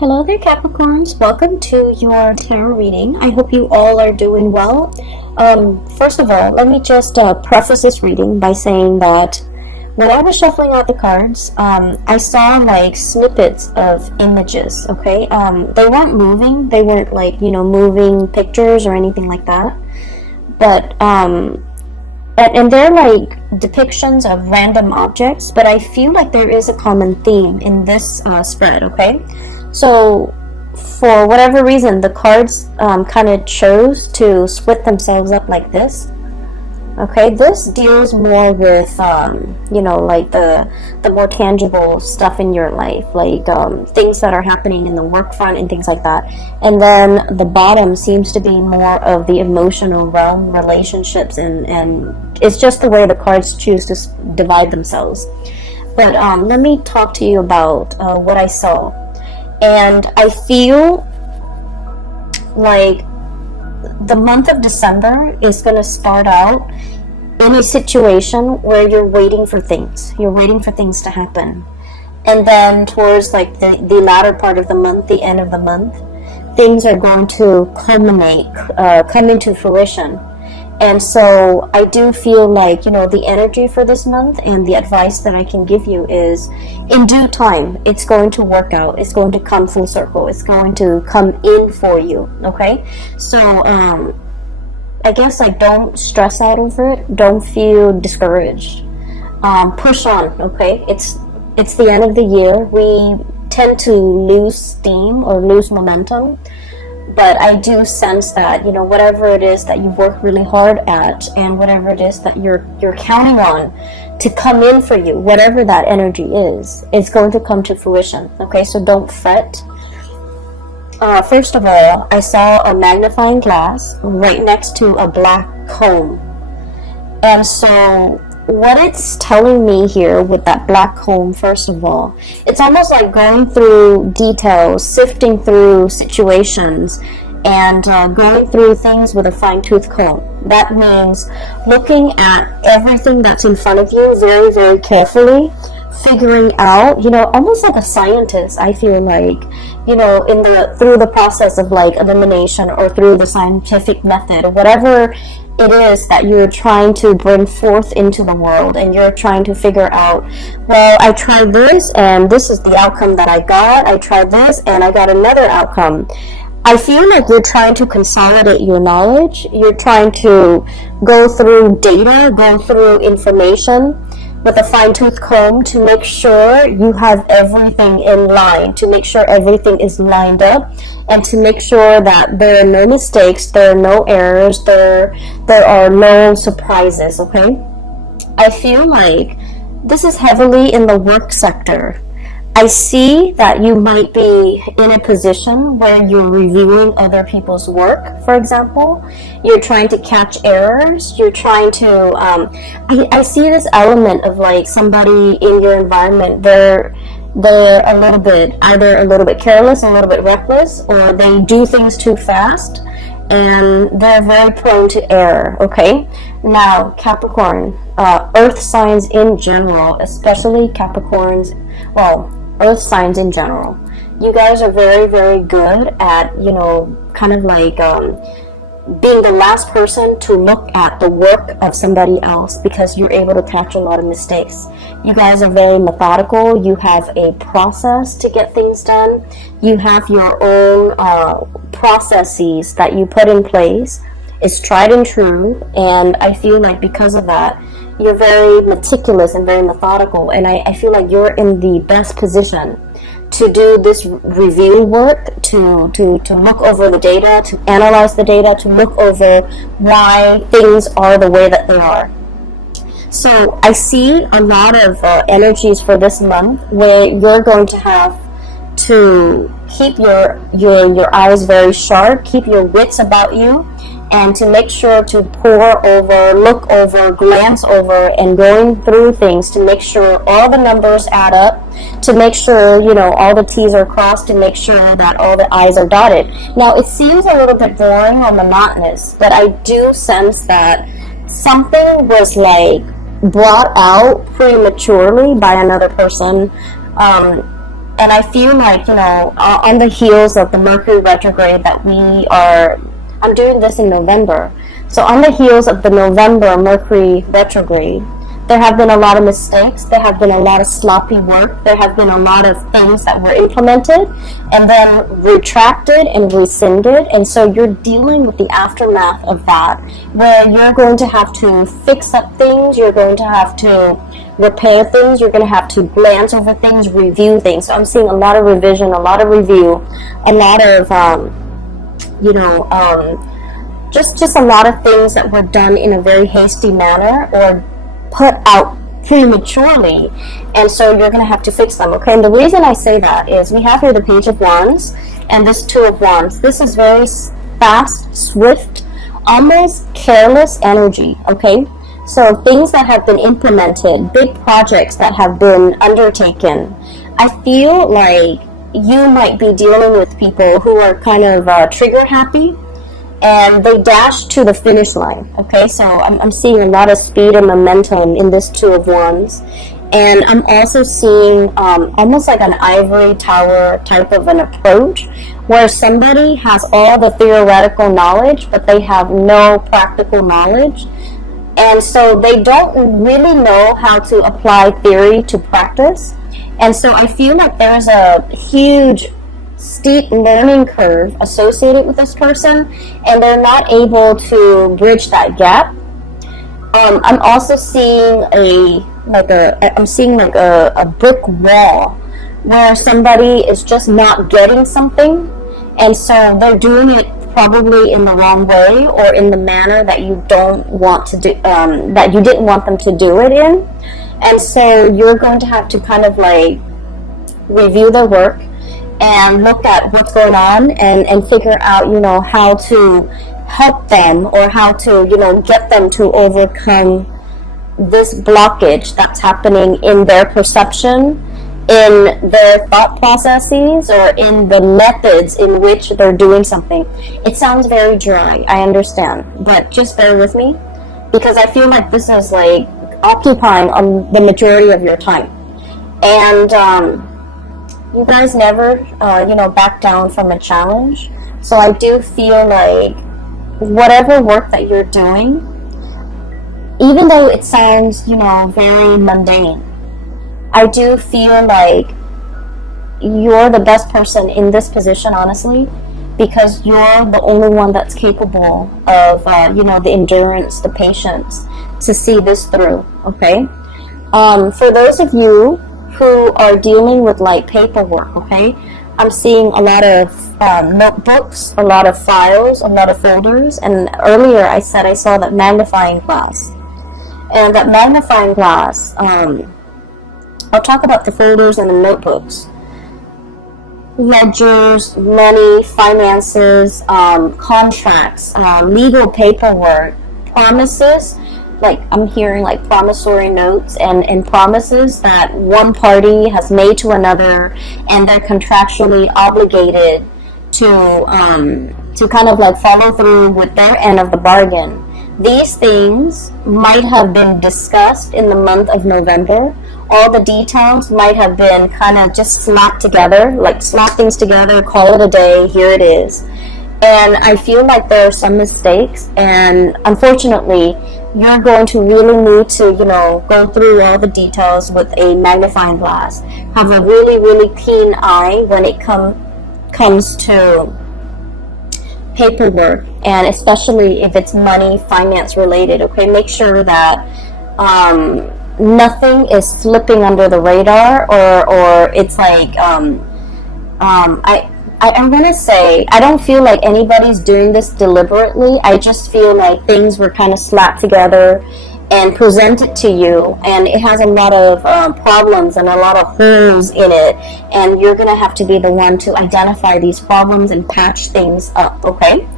Hello there, Capricorns. Welcome to your tarot reading. I hope you all are doing well. First of all, let me just preface this reading by saying that when I was shuffling out the cards, I saw like snippets of images, okay? They weren't moving. They weren't like, moving pictures or anything like that. But, and they're like depictions of random objects, but I feel like there is a common theme in this spread, okay? So, for whatever reason, the cards kind of chose to split themselves up like this. Okay, this deals more with, like the more tangible stuff in your life, like things that are happening in the work front and things like that. And then the bottom seems to be more of the emotional realm, relationships, and it's just the way the cards choose to divide themselves. But let me talk to you about what I saw. And I feel like the month of December is going to start out in a situation where you're waiting for things. You're waiting for things to happen. And then towards like the latter part of the month, the end of the month, things are going to culminate, come into fruition. And so I do feel like, the energy for this month and the advice that I can give you is in due time, it's going to work out. It's going to come full circle. It's going to come in for you. Okay. So, I guess don't stress out over it. Don't feel discouraged. Push on. Okay. It's the end of the year. We tend to lose steam or lose momentum. But I do sense that, whatever it is that you've worked really hard at and whatever it is that you're counting on to come in for you, whatever that energy is, it's going to come to fruition. Okay, so don't fret. First of all, I saw a magnifying glass right next to a black comb. And so what it's telling me here with that black comb, first of all, it's almost like going through details, sifting through situations, and going through things with a fine-tooth comb. That means looking at everything that's in front of you very, very carefully, figuring out, almost like a scientist, I feel like, through the process of like elimination or through the scientific method or whatever it is that you're trying to bring forth into the world, and you're trying to figure out, well, I tried this and this is the outcome that I got. I tried this and I got another outcome. I feel like you're trying to consolidate your knowledge. You're trying to go through data, go through information with a fine-tooth comb to make sure you have everything in line, to make sure everything is lined up, and to make sure that there are no mistakes, there are no errors, there are no surprises, okay? I feel like this is heavily in the work sector. I see that you might be in a position where you're reviewing other people's work, for example. You're trying to catch errors. You're trying to, I see this element of like somebody in your environment, they're a little bit, either a little bit careless, a little bit reckless, or they do things too fast, and they're very prone to error, okay? Now, Capricorn, earth signs in general, especially Capricorns, earth signs in general, you guys are very, very good at, kind of like being the last person to look at the work of somebody else, because you're able to catch a lot of mistakes. You guys are very methodical. You have a process to get things done. You have your own processes that you put in place. It's tried and true, and I feel like because of that, you're very meticulous and very methodical, and I feel like you're in the best position to do this review work, to look over the data, to analyze the data, to look over why things are the way that they are. So I see a lot of energies for this month where you're going to have to keep your eyes very sharp, keep your wits about you, and to make sure to pore over, look over, glance over, and going through things to make sure all the numbers add up, to make sure, all the T's are crossed, to make sure that all the I's are dotted. Now, it seems a little bit boring or monotonous, but I do sense that something was like brought out prematurely by another person, And I feel like, on the heels of the Mercury retrograde I'm doing this in November. So on the heels of the November Mercury retrograde, there have been a lot of mistakes. There have been a lot of sloppy work. There have been a lot of things that were implemented and then retracted and rescinded. And so you're dealing with the aftermath of that, where you're going to have to fix up things. You're going to have to repair things. You're going to have to glance over things, review things. So I'm seeing a lot of revision, a lot of review, a lot of, just a lot of things that were done in a very hasty manner or put out prematurely, and so you're going to have to fix them, okay? And the reason I say that is we have here the Page of Wands and this Two of Wands. This is very fast, swift, almost careless energy, okay? So things that have been implemented, big projects that have been undertaken, I feel like you might be dealing with people who are kind of trigger happy, and they dash to the finish line, okay? So I'm seeing a lot of speed and momentum in this Two of Wands. And I'm also seeing almost like an ivory tower type of an approach, where somebody has all the theoretical knowledge, but they have no practical knowledge. And so they don't really know how to apply theory to practice. And so I feel like there's a huge steep learning curve associated with this person, and they're not able to bridge that gap. I'm also seeing a brick wall where somebody is just not getting something, and so they're doing it probably in the wrong way or in the manner that you don't want to do, that you didn't want them to do it in. And so you're going to have to kind of like review their work and look at what's going on and figure out, how to help them or how to, get them to overcome this blockage that's happening in their perception, in their thought processes, or in the methods in which they're doing something. It sounds very dry, I understand, but just bear with me, because I feel like this is like occupying the majority of your time. And you guys never, back down from a challenge. So I do feel like whatever work that you're doing, even though it sounds, very mundane, I do feel like you're the best person in this position, honestly, because you're the only one that's capable of, the endurance, the patience to see this through, okay? For those of you who are dealing with like paperwork, okay, I'm seeing a lot of notebooks, a lot of files, a lot of folders, and earlier I said I saw that magnifying glass. And that magnifying glass, I'll talk about the folders and the notebooks. Ledgers, money, finances, contracts, legal paperwork, promises. Like I'm hearing like promissory notes and promises that one party has made to another, and they're contractually obligated to kind of like follow through with their end of the bargain. These things might have been discussed in the month of November. All the details might have been kind of just slapped together, like slap things together, call it a day, here it is. And I feel like there are some mistakes, and unfortunately, you're going to really need to, go through all the details with a magnifying glass. Have a really, really keen eye when it comes to paperwork, and especially if it's money, finance related, okay? Make sure that nothing is slipping under the radar, or it's like, I'm going to say, I don't feel like anybody's doing this deliberately. I just feel like things were kind of slapped together and presented to you, and it has a lot of problems and a lot of holes in it, and you're going to have to be the one to identify these problems and patch things up, okay?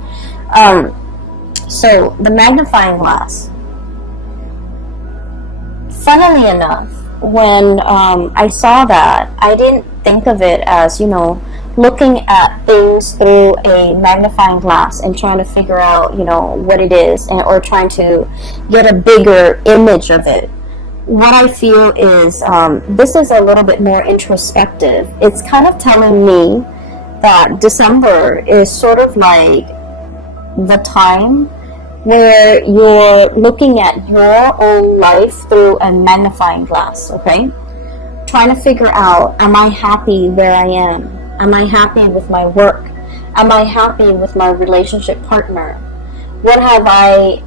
So, the magnifying glass. Funnily enough, when I saw that, I didn't think of it as, looking at things through a magnifying glass and trying to figure out, what it is, or trying to get a bigger image of it. what I feel is this is a little bit more introspective. It's kind of telling me that December is sort of like the time where you're looking at your own life through a magnifying glass, okay? Trying to figure out, am I happy where I am? Am I happy with my work? Am I happy with my relationship partner? What have I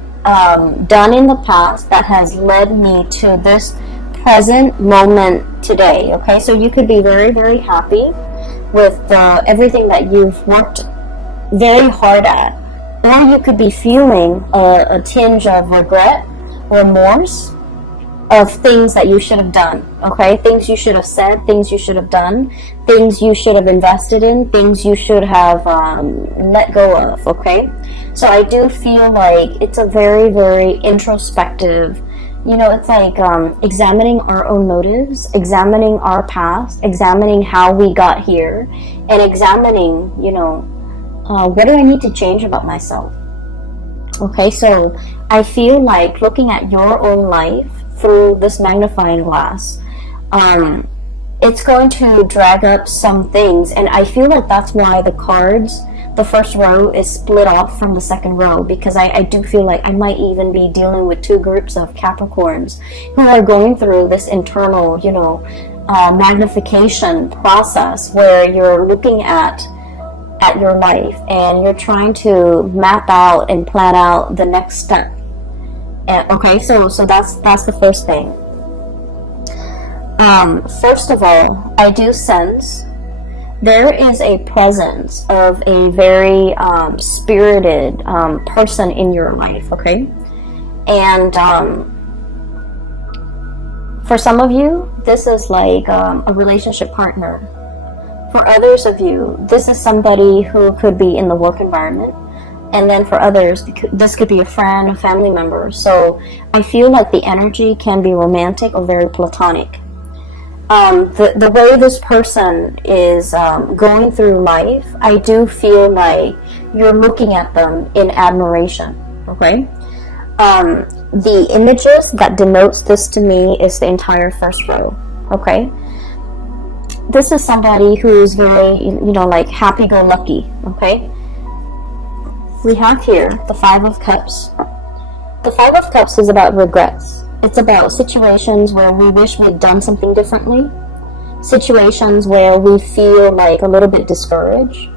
done in the past that has led me to this present moment today? Okay, so you could be very, very happy with everything that you've worked very hard at, or you could be feeling a tinge of regret, remorse of things that you should have done, okay? Things you should have said, things you should have done, things you should have invested in, things you should have let go of, okay? So I do feel like it's a very, very introspective, you know, it's like examining our own motives, examining our past, examining how we got here, and examining, you know, what do I need to change about myself? Okay, so I feel like looking at your own life through this magnifying glass, it's going to drag up some things, and I feel like that's why the cards, the first row is split off from the second row, because I do feel like I might even be dealing with two groups of Capricorns who are going through this internal, you know, magnification process where you're looking at your life and you're trying to map out and plan out the next step. And, okay, so that's the first thing. First of all, I do sense there is a presence of a very spirited person in your life, okay? And for some of you, this is like a relationship partner. For others of you, this is somebody who could be in the work environment. And then for others, this could be a friend, a family member. So I feel like the energy can be romantic or very platonic. The way this person is going through life, I do feel like you're looking at them in admiration, okay? The images that denotes this to me is the entire first row, okay? This is somebody who's very, you know, like happy-go-lucky, okay? We have here the Five of Cups. The Five of Cups is about regrets. It's about situations where we wish we'd done something differently, situations where we feel like a little bit discouraged,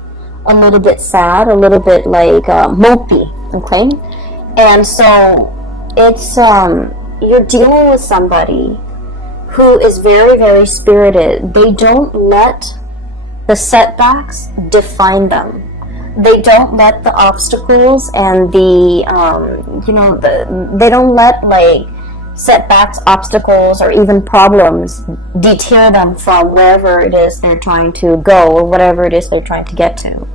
a little bit sad, a little bit like mopey, okay? And so it's, you're dealing with somebody who is very, very spirited. They don't let the setbacks define them. They don't let the obstacles and the, you know, they don't let like setbacks, obstacles, or even problems deter them from wherever it is they're trying to go or whatever it is they're trying to get to.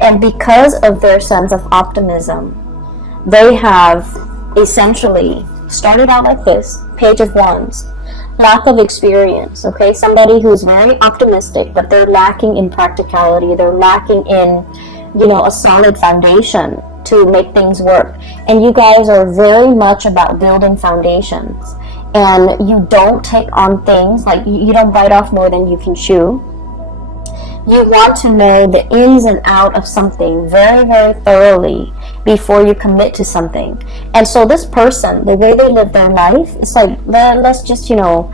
And because of their sense of optimism, they have essentially started out like this, Page of Wands. Lack of experience, okay? Somebody who's very optimistic, but they're lacking in practicality. They're lacking in, you know, a solid foundation to make things work. And you guys are very much about building foundations. And you don't take on things, like you don't bite off more than you can chew. You want to know the ins and out of something very, very thoroughly before you commit to something. And so this person, the way they live their life, it's like, let's just, you know,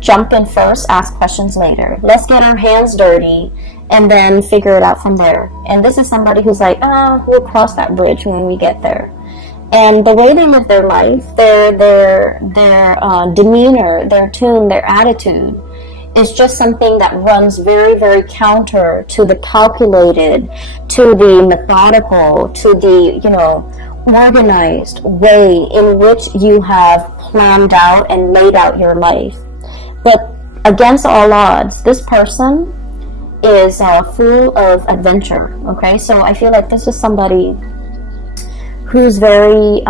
jump in first, ask questions later. Let's get our hands dirty and then figure it out from there. And this is somebody who's like, we'll cross that bridge when we get there. And the way they live their life, their demeanor, their tune, their attitude, is just something that runs very, very counter to the calculated, to the methodical, to the, you know, organized way in which you have planned out and laid out your life. But against all odds, this person is full of adventure, okay? So I feel like this is somebody who's very,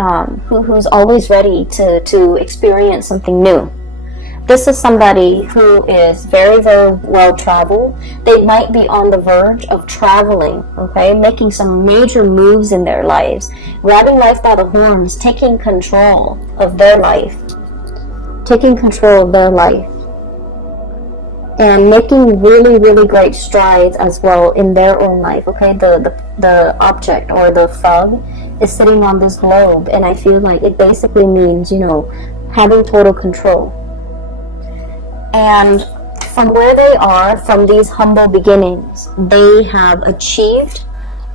who's always ready to experience something new. This is somebody who is very, very well traveled. They might be on the verge of traveling, okay, making some major moves in their lives, grabbing life by the horns, taking control of their life, taking control of their life, and making really, really great strides as well in their own life. Okay, the object or the frog is sitting on this globe, and I feel like it basically means, you know, having total control. And from where they are, from these humble beginnings, they have achieved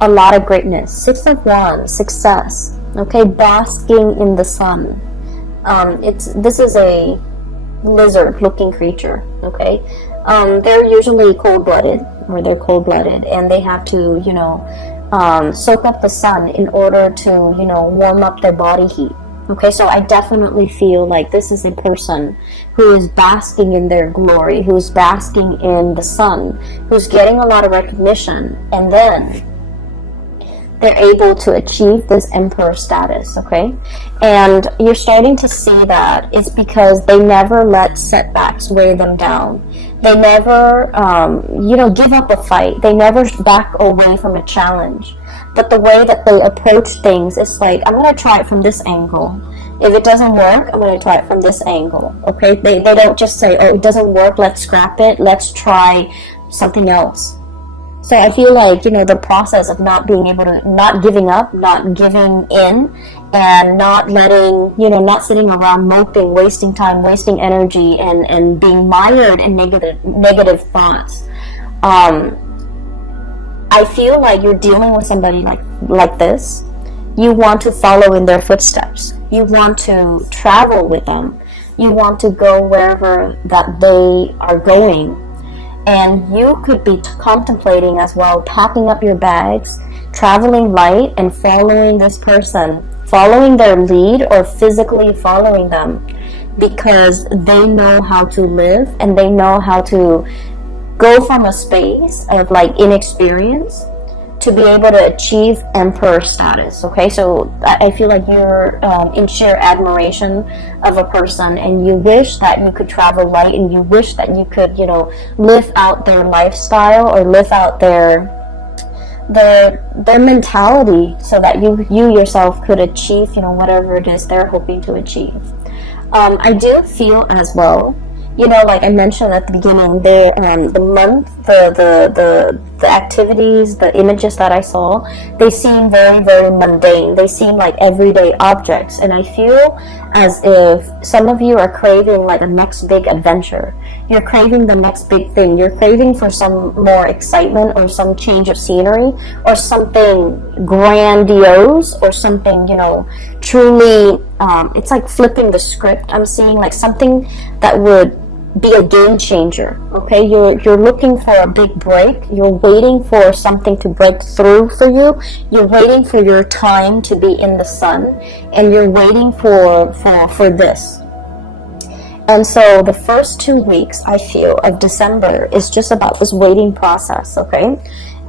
a lot of greatness. 6 of Wands, success. Okay, basking in the sun. This is a lizard-looking creature. Okay, they're usually cold-blooded, and they have to, you know, soak up the sun in order to, you know, warm up their body heat. Okay, so I definitely feel like this is a person who is basking in their glory, who's basking in the sun, who's getting a lot of recognition, and then they're able to achieve this emperor status. Okay, and you're starting to see that it's because they never let setbacks weigh them down. They never, you know, give up a fight. They never back away from a challenge. But the way that they approach things is like, I'm going to try it from this angle. If it doesn't work, I'm going to try it from this angle. Okay, they don't just say, oh, it doesn't work, let's scrap it, let's try something else. So I feel like, you know, the process of not being able to, not giving up, not giving in, and not letting, you know, not sitting around moping, wasting time, wasting energy, and being mired in negative thoughts. I feel like you're dealing with somebody like this. You want to follow in their footsteps. You want to travel with them. You want to go wherever that they are going. And you could be contemplating as well, packing up your bags, traveling light, and following this person, following their lead or physically following them, because they know how to live and they know how to go from a space of like inexperience to be able to achieve emperor status. Okay, so I feel like you're in sheer admiration of a person, and you wish that you could travel light, and you wish that you could, you know, live out their lifestyle or live out their mentality, so that you yourself could achieve, you know, whatever it is they're hoping to achieve. I do feel as well, you know, like I mentioned at the beginning, the month, the activities, the images that I saw, they seem very, very mundane. They seem like everyday objects, and I feel as if some of you are craving like a next big adventure. You're craving the next big thing. You're craving for some more excitement, or some change of scenery, or something grandiose, or something, you know, truly, it's like flipping the script. I'm seeing like something that would be a game changer. Okay, you're looking for a big break. You're waiting for something to break through for you. You're waiting for your time to be in the sun, and you're waiting for this. And so the first 2 weeks, I feel, of December is just about this waiting process. Okay,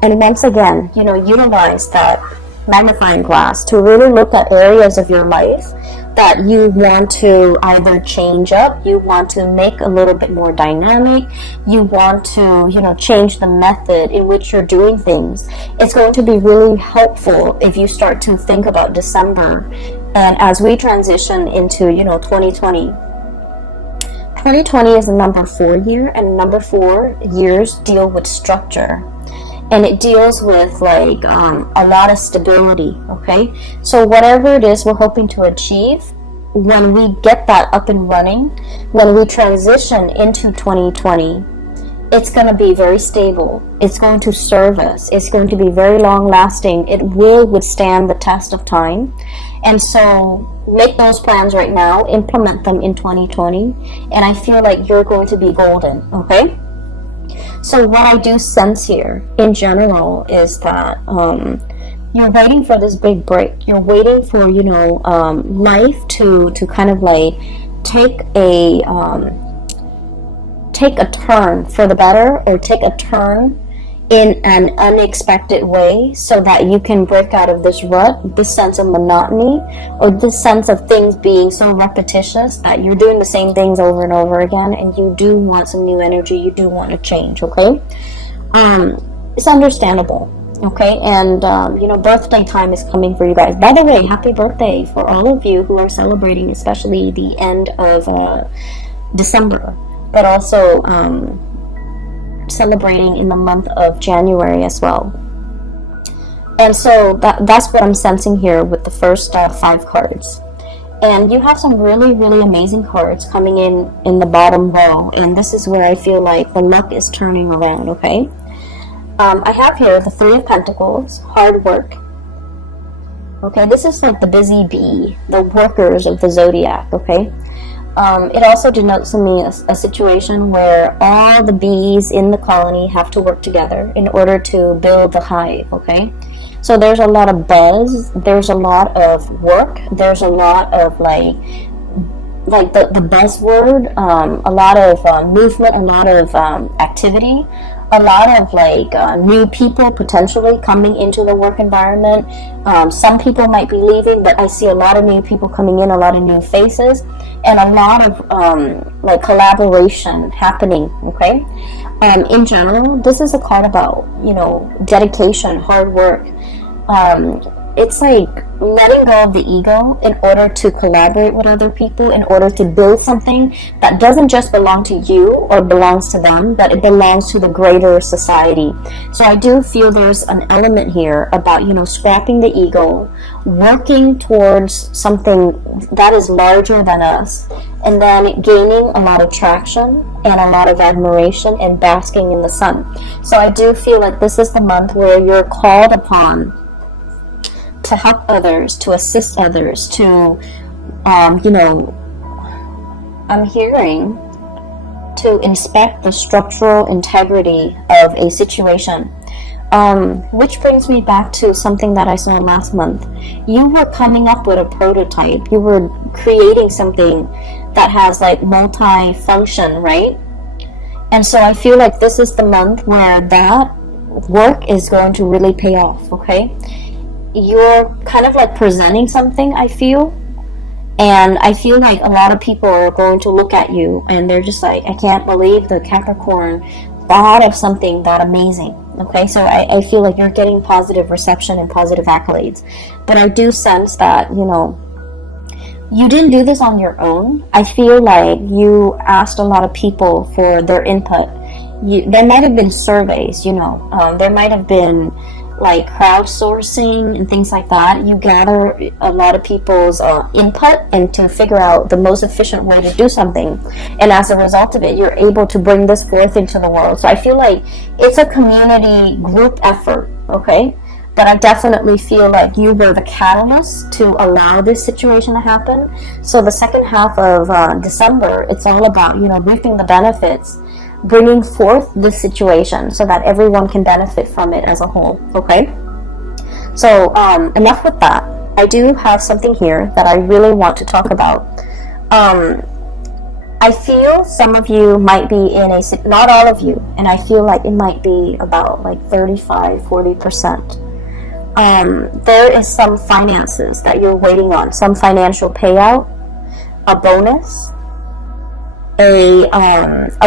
and once again, you know, utilize that magnifying glass to really look at areas of your life that you want to either change up, you want to make a little bit more dynamic, you want to, you know, change the method in which you're doing things. It's going to be really helpful if you start to think about December, and as we transition into, you know, 2020. 2020 is a number 4 year, and number 4 years deal with structure. And it deals with like a lot of stability. Okay, so whatever it is we're hoping to achieve, when we get that up and running, when we transition into 2020, it's going to be very stable. It's going to serve us. It's going to be very long lasting. It will withstand the test of time. And so make those plans right now, implement them in 2020, and I feel like you're going to be golden. Okay, so what I do sense here in general is that you're waiting for this big break. You're waiting for, you know, life to kind of like take a turn for the better, or take a turn in an unexpected way, so that you can break out of this rut, this sense of monotony, or this sense of things being so repetitious that you're doing the same things over and over again, and you do want some new energy, you do want to change. Okay, it's understandable. Okay, and you know, birthday time is coming for you guys. By the way, happy birthday for all of you who are celebrating, especially the end of December, but also celebrating in the month of January as well. And so that's what I'm sensing here with the first 5 cards. And you have some really, really amazing cards coming in the bottom row, and this is where I feel like the luck is turning around, okay? I have here the 3 of Pentacles, hard work. Okay, this is like the busy bee, the workers of the zodiac, okay? It also denotes to me a situation where all the bees in the colony have to work together in order to build the hive, okay? So there's a lot of buzz, there's a lot of work, there's a lot of like the buzzword, a lot of movement, a lot of activity, a lot of like new people potentially coming into the work environment. Some people might be leaving, but I see a lot of new people coming in, a lot of new faces, and a lot of like collaboration happening, okay? In general, this is a card about, you know, dedication, hard work. It's like letting go of the ego in order to collaborate with other people, in order to build something that doesn't just belong to you or belongs to them, but it belongs to the greater society. So I do feel there's an element here about, you know, scrapping the ego, working towards something that is larger than us, and then gaining a lot of traction and a lot of admiration and basking in the sun. So I do feel like this is the month where you're called upon to help others, to assist others, to, you know, I'm hearing to inspect the structural integrity of a situation. Which brings me back to something that I saw last month. You were coming up with a prototype. You were creating something that has like multi-function, right? And so I feel like this is the month where that work is going to really pay off, okay? You're kind of like presenting something, I feel, and I feel like a lot of people are going to look at you and they're just like, I can't believe the Capricorn thought of something that amazing. Okay, so I feel like you're getting positive reception and positive accolades, but I do sense that, you know, you didn't do this on your own. I feel like you asked a lot of people for their input. There might have been surveys, you know, there might have been like crowdsourcing and things like that. You gather a lot of people's input and to figure out the most efficient way to do something, and as a result of it, you're able to bring this forth into the world. So I feel like it's a community group effort, okay? But I definitely feel like you were the catalyst to allow this situation to happen. So the second half of December, it's all about, you know, reaping the benefits, bringing forth this situation so that everyone can benefit from it as a whole, okay? So enough with that. I do have something here that I really want to talk about. I feel some of you might be in a, not all of you, and I feel like it might be about like 35-40%. There is some finances that you're waiting on, some financial payout, a bonus, a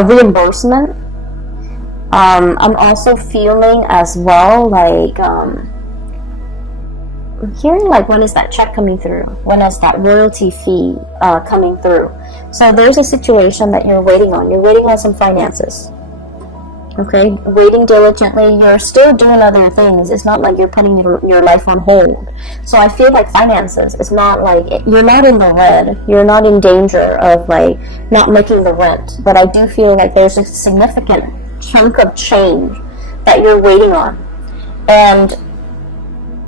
reimbursement. I'm also feeling as well like I'm hearing like, when is that check coming through? When is that royalty fee coming through? So there's a situation that you're waiting on. You're waiting on some finances. Okay, waiting diligently. You're still doing other things. It's not like you're putting your life on hold. So I feel like finances, it's not like, you're not in the red. You're not in danger of like not making the rent. But I do feel like there's a significant chunk of change that you're waiting on. And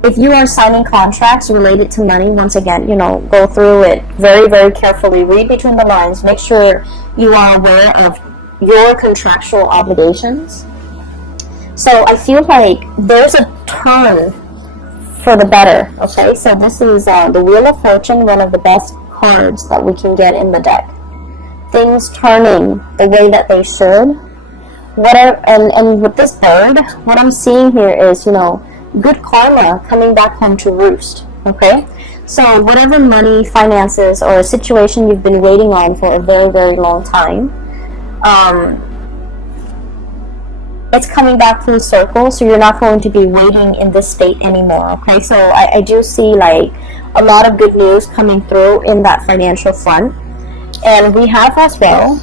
if you are signing contracts related to money, once again, you know, go through it very, very carefully. Read between the lines. Make sure you are aware of your contractual obligations. So I feel like there's a turn for the better, okay? So this is the Wheel of Fortune, one of the best cards that we can get in the deck. Things turning the way that they should. And with this bird, what I'm seeing here is, you know, good karma coming back home to roost, okay? So whatever money, finances, or a situation you've been waiting on for a very, very long time, it's coming back full circle, so you're not going to be waiting in this state anymore. Okay, so I do see like a lot of good news coming through in that financial front. And we have as well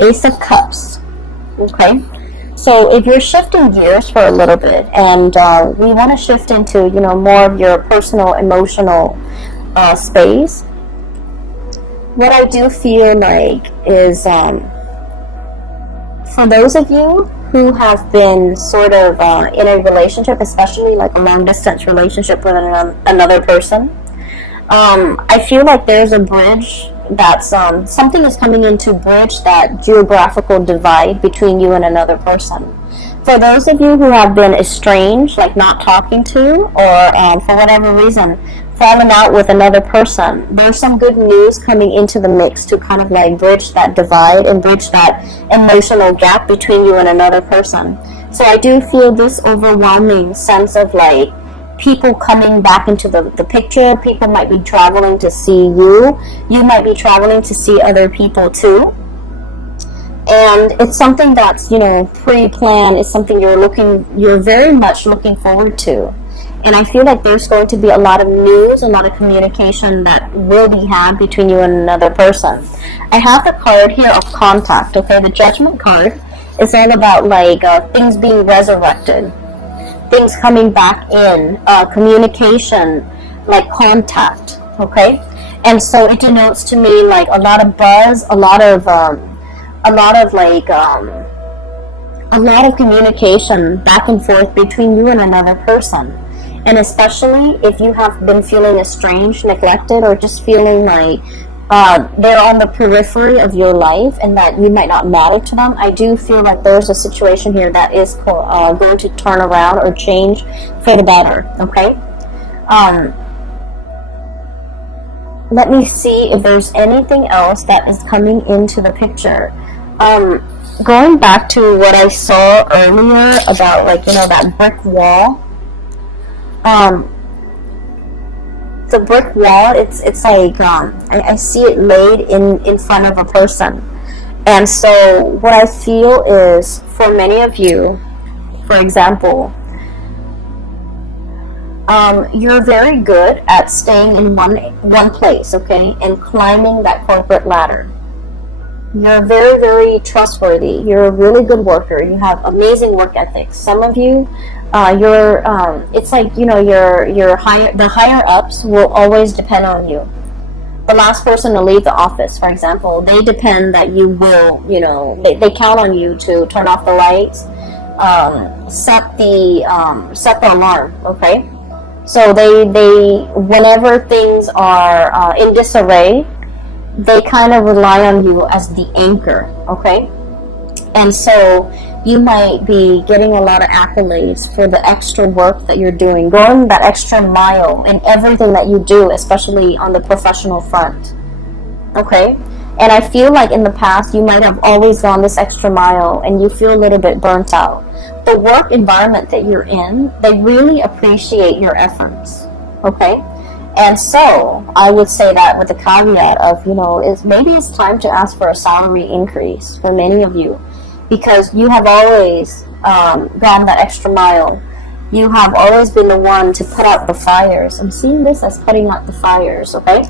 Ace of Cups. Okay, so if you're shifting gears for a little bit, and we want to shift into, you know, more of your personal emotional space, what I do feel like is for those of you who have been sort of in a relationship, especially like a long distance relationship with another person, I feel like there's a bridge that's something is coming in to bridge that geographical divide between you and another person. For those of you who have been estranged, like not talking to, or for whatever reason fallen out with another person, there's some good news coming into the mix to kind of like bridge that divide and bridge that emotional gap between you and another person. So I do feel this overwhelming sense of like people coming back into the picture. People might be traveling to see you. You might be traveling to see other people too. And it's something that's, you know, pre-planned. It's something you're very much looking forward to. And I feel like there's going to be a lot of news, a lot of communication that will be had between you and another person. I have the card here of contact, okay? The Judgment card is all about like things being resurrected, things coming back in, communication, like contact, okay? And so it denotes to me like a lot of buzz, a lot of communication back and forth between you and another person. And especially if you have been feeling estranged, neglected, or just feeling like they're on the periphery of your life and that you might not matter to them, I do feel like there's a situation here that is going to turn around or change for the better, okay? Let me see if there's anything else that is coming into the picture. Going back to what I saw earlier about, like, you know, that brick wall. The brick wall, it's like I see it laid in front of a person. And so what I feel is, for many of you, for example, you're very good at staying in one place, okay, and climbing that corporate ladder. You're very, very trustworthy. You're a really good worker. You have amazing work ethics. Some of you, it's like, you know, the higher ups will always depend on you. The last person to leave the office, for example, they depend that you will, you know, they count on you to turn off the lights, set the alarm, okay? So they whenever things are in disarray, they kind of rely on you as the anchor, okay? And so you might be getting a lot of accolades for the extra work that you're doing, going that extra mile in everything that you do, especially on the professional front, okay? And I feel like in the past you might have always gone this extra mile and you feel a little bit burnt out. The work environment that you're in, they really appreciate your efforts, okay? And so I would say that with the caveat of, you know, maybe it's time to ask for a salary increase for many of you, because you have always gone that extra mile. You have always been the one to put out the fires. I'm seeing this as putting out the fires, okay?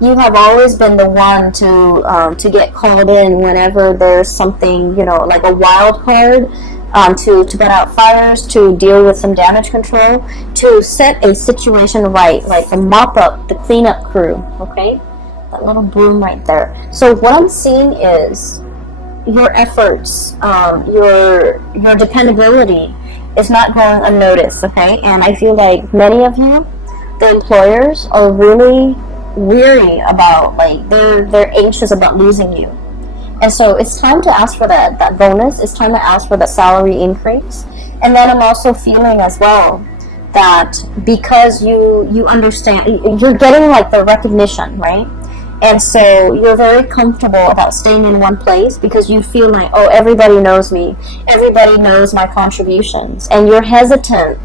You have always been the one to get called in whenever there's something, you know, like a wild card, to put out fires, to deal with some damage control, to set a situation right, like the mop up, the cleanup crew, okay? That little broom right there. So what I'm seeing is your efforts, your dependability is not going unnoticed, okay? And I feel like many of you, the employers, are really weary about, like, they're anxious about losing you. And so it's time to ask for that bonus. It's time to ask for that salary increase. And then I'm also feeling as well that because you understand, you're getting like the recognition, right? And so you're very comfortable about staying in one place because you feel like, oh, everybody knows me. Everybody knows my contributions. And you're hesitant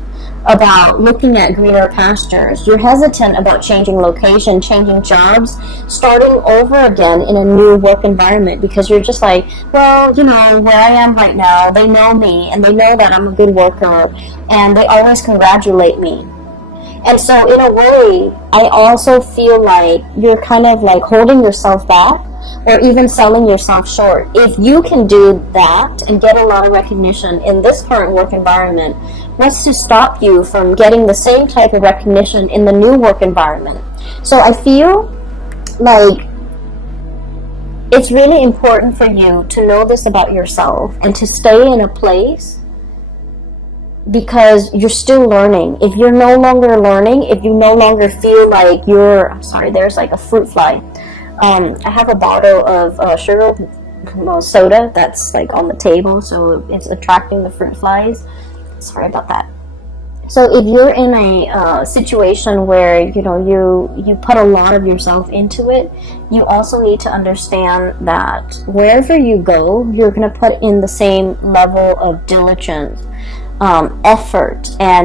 about looking at greener pastures. You're hesitant about changing location, changing jobs, starting over again in a new work environment, because you're just like, well, you know, where I am right now, they know me and they know that I'm a good worker and they always congratulate me. And so in a way, I also feel like you're kind of like holding yourself back or even selling yourself short. If you can do that and get a lot of recognition in this current work environment, what's to stop you from getting the same type of recognition in the new work environment? So I feel like it's really important for you to know this about yourself and to stay in a place, because you're still learning. If you're no longer learning, if you no longer feel like you're, sorry, there's like a fruit fly. I have a bottle of sugar soda that's like on the table, so it's attracting the fruit flies. Sorry about that. So if you're in a situation where, you know, you put a lot of yourself into it, you also need to understand that wherever you go, you're going to put in the same level of diligence, effort, and